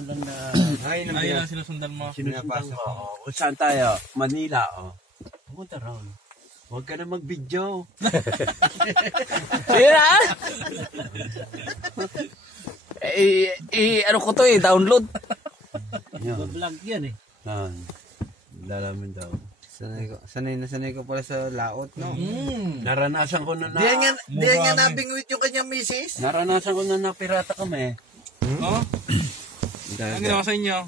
mo lang na... Ayun ang sinusundan mo. Sinusundan ko. Kung saan tayo? Manila, pumunta ron. Huwag ka na mag-video. Sira? Ano ko to download. Vlog yan Lalamin daw. Sanay ko pala sa laot, no? Naranasan ko na Di nga nabingwit yung kanyang misis. Naranasan ko na napirata kami. Oh? Ang ginawa sa inyo?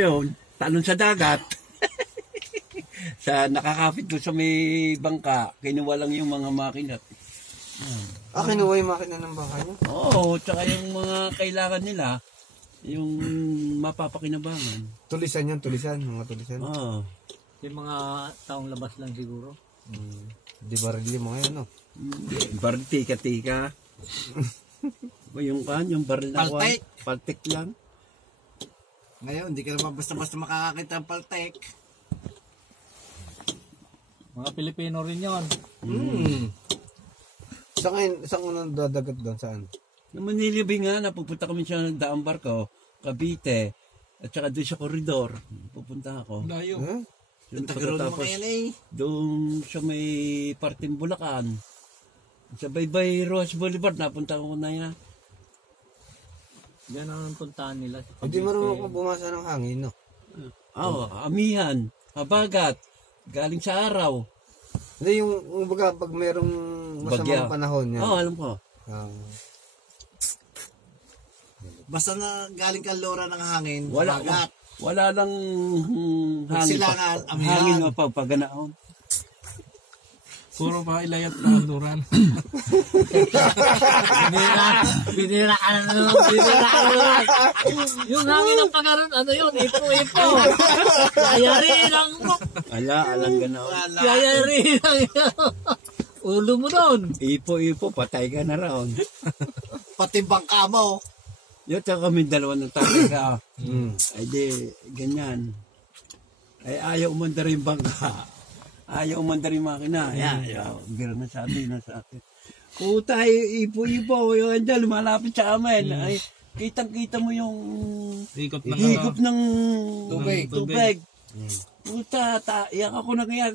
Yun. Talon sa dagat. Nakakapit doon sa may bangka. Kinuha lang yung mga makina. Kinuha yung makina ng bangka niya? Oo, tsaka yung mga kailangan nila. Yung mapapakinabangan. Tulisan yun, mga tulisan. Oo. Yung mga taong labas lang siguro. Di ba rin yung mga yun, no? Baril tika-tika. yung baril na Paltek. Paltek lang. Ngayon, hindi ka naman basta-basta makakakita ng paltek. Mga Pilipino rin yun. Saan unang dadagat doon? Saan? Na Manilibing nga, napupunta kami siya ng daang barko, Cavite, at saka doon sa koridor. Pupunta ako. Layo. Tapos doon sa may parting Bulacan. Sa Baybay Rojas Boulevard, napunta ko na yan. Yan ang puntahan nila. Hindi marunong ko bumasa ng hangin, no? Amihan, habagat, galing sa araw. Hindi, yung baga, pag merong masamang panahon yan. Alam ko. Basta na galing ka lora ng hangin, wala lang hangin. Hangin mapapaganaon. Puro pa ilayat na kanduran. Binira ka na yung hangin ang pagkaroon, ipo. Yayari lang mo. Alang ganaon. Yayari lang ulo mo doon. Ipo, patay ka na raon. Pati bangka mo. Yun, kami dalawa ng tatay ka. Ay di, ganyan. Ay ayaw umanda rin bangka. Ayaw umanda rin makina. Biro na sabi na sa akin. Kutay, ipo. Yung andyan, lumalapit sa amin. Ay, kitang-kita mo yung higop ng tubig. Puta, iyak ako na kaya.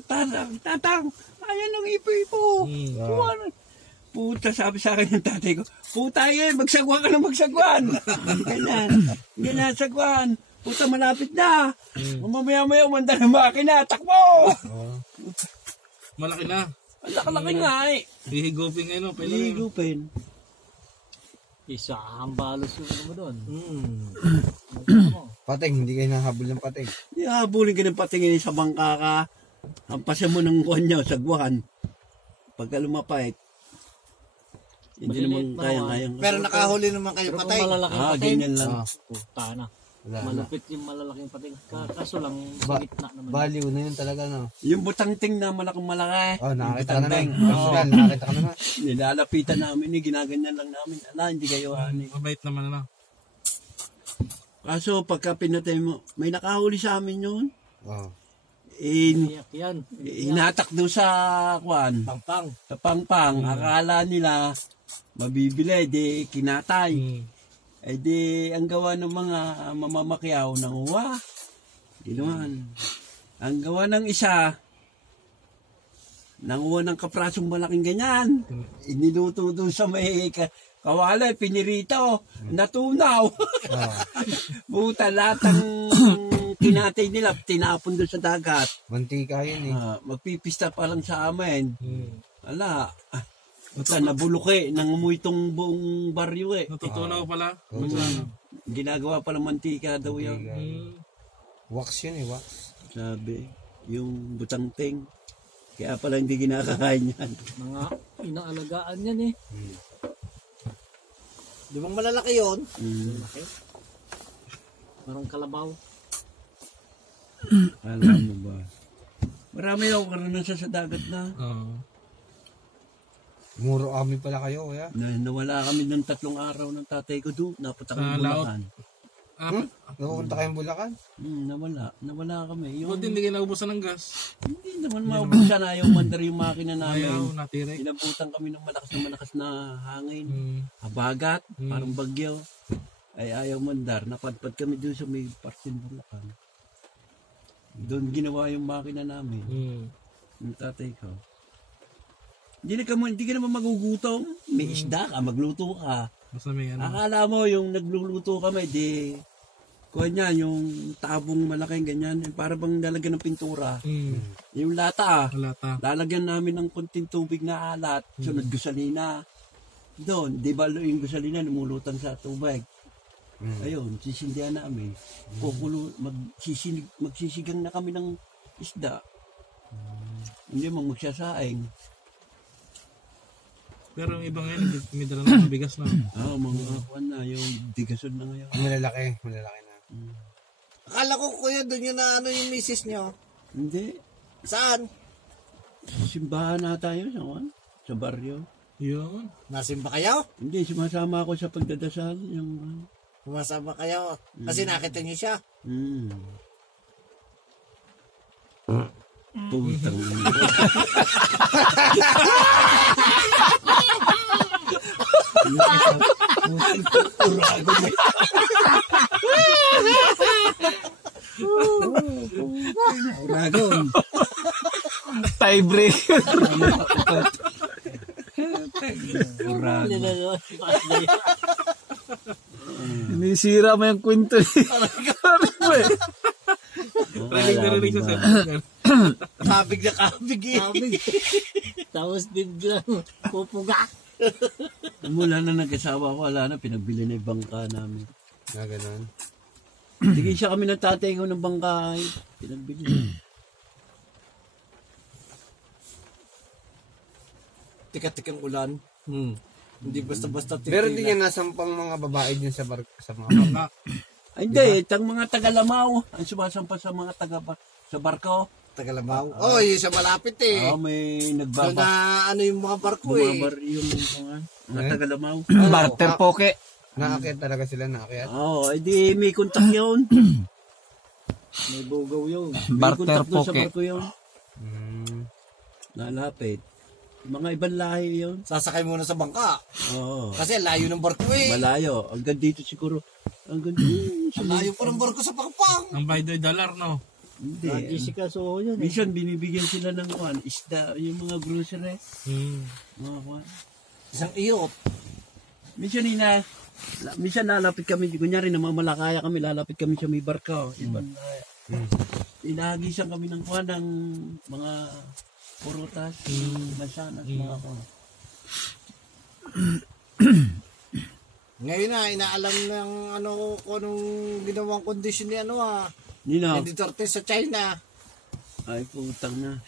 Tatang, ayan ang ipo. Puta, sabi sa akin ng tatay ko, puta magsagwan ka ng magsagwan. Ganyan, sagwan. Puta, malapit na. Mamaya-maya, umanda ng makina. Takbo! Malaki na. Malaki nga Hihigupin ngayon. Hihigupin. Isa ang balos yung mo doon. Pating, hindi kayo nahabol ng pating. Habulin ka ng patingin sa bangka ka. Hampasan mo ng konyo, sagwan. Pagka lumapait. Hindi naman kayang. Pero nakahuli naman kayo patay. Ganyan lang. Puta na. Malapit yung malalaking pating. Kaso lang, gitna naman. Baliw na yun talaga, no? Yung butangting na malakang-malaki. Nakakita ka naman. Nakakita ka naman. Nilalapitan namin, ginaganyan lang namin. Hindi kayo Mabait naman na. Kaso pagka pinatay mo, may nakahuli sa amin yun. Hinatak doon sa Pangpang. Sa pangpang. Akala nila mabibili, di kinatay. Di ang gawa ng mga mamamakyaw ng uwa. Ginawan. Ang gawa ng isa, nanguha ng kaprasong malaking ganyan. Iniluto doon sa may kawalay, pinirito, natunaw. Buta, lahat ng kinatay nila, tinapon doon sa dagat. Mantika yun Magpipista pa lang sa amin. Buta, nabuluke, nangumoy itong buong baryo Natutunaw pala. Ginagawa pala mantika daw yan. Wax yun wax. Sabi, yung butangting. Kaya pala hindi kinakakain yan. Mga inaalagaan yan Di bang malalaki yun? Malaki. Parang kalabaw. Alam mo ba? Marami ako karanasan sa dagat na. Muro amin pala kayo, kuya. Nawala kami ng 3 araw ng tatay ko doon. Napunta kami Bulacan. Napunta kayong Bulacan? Nawala kami. Buti hindi kayo naubusan ng gas. Hindi naman maubusan na yung mandar yung makina namin. Ayaw, natirik. Inabutan kami ng malakas na hangin. Habagat, parang bagyo. ay ayaw mandar. Napadpad kami doon sa may parking Bulacan. Doon ginawa yung makina namin. Yung tatay ko. Hindi ka naman magugutom. May isda ka, magluto ka. Basta may ano. Akala mo yung nagluluto kami, di... Kuha niya, yung tabong malaking ganyan. Para bang lalagyan ng pintura. Yung lata, Lata. lalagyan namin ng konting tubig na alat. Sunod gasolina. Doon, di ba yung gasolina lumulutang sa tubig. Ayun, sisindihan namin. Magsisigang na kami ng isda. Hindi mo magsasaing. Pero yung iba ngayon, may dala ng bigas na. Mga kuwan na, yung bigason na ngayon. Malalaki na. Akala ko kuya doon yun na ano yung misis nyo. Hindi. Saan? Simbahan na tayo sa baryo. Yun. Nasimba kayo? Hindi, sumasama ako sa pagdadasal. Yung, Sumasama kayo? Kasi nakita nyo siya. Putang ina. Uragon. Tiebreaker. Uragon. Sinisira mo yung kwento ni Rinig sa Kabig na kabig eh. Tapos biglang pupugak. Mula na nag-asawa ko, wala na, pinagbili na yung bangka namin. Na ganun. Bigyan siya kami ng tatay ko ng bangka. Pinagbili. Tikat-tikang ulan. Hindi basta-basta titila. Pero hindi niya nasampang mga babae din sa mga bangka. Ay, hindi, tang mga taga-Lamaw. Ang sumasampa sa mga sa barko. Tagalabaw. Oh, yun sa malapit eh. May So nagbaba. na ano yung mga barko eh. Bumabar yung mga taga-Lamaw. Barter poke. Naakyat talaga sila, naakyat. Edi may kontak yun. May bugaw yun. May Barter kontak doon sa poke. barko yun. Nalapit. Mga ibang lahi yun. Sasakay muna sa bangka. Oo. Kasi layo ng barko eh. Malayo. Hanggang dito siguro. Hanggang dito. Ang layo pa ng barko sa Pakpang. Ang bayad ay $1, no? Hindi. Jessica Soho yun. Minsan binibigyan sila ng isda, yung mga grocery. Mga kuwan. Isang iyot. Minsan lalapit kami, kunyari namamalakaya kami, lalapit kami sa may barko. Ibang inahagisan kami ng kuwan ng mga purutas, mansanas, mga kuwan. Ngayon na, inaalam ng ano kung anong ginawang kondisyon ni Nino, ni Duterte sa China. ay putang na.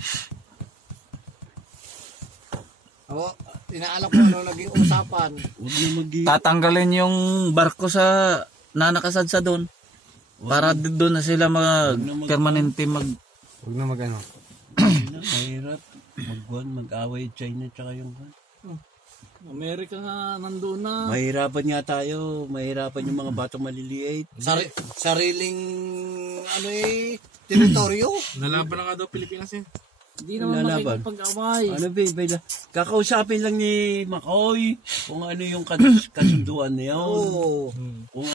Oo, inaalam ko ano naging usapan. Huwag na Tatanggalin yung barko sa nanakasad sa doon. Para doon na sila permanente Huwag na mag-ano. mahirap. Mag-away China tsaka yung Amerika nga nandun na. mahirapan nga tayo. Mahirapan yung mga batang maliliit. Sariling ano teritoryo. Nalaban na nga daw Pilipinas eh. Hindi naman Lalaban. makikipag-away. Ano ba? Kakausapin lang ni Makoy kung ano yung kasunduan niya. Oo. Kung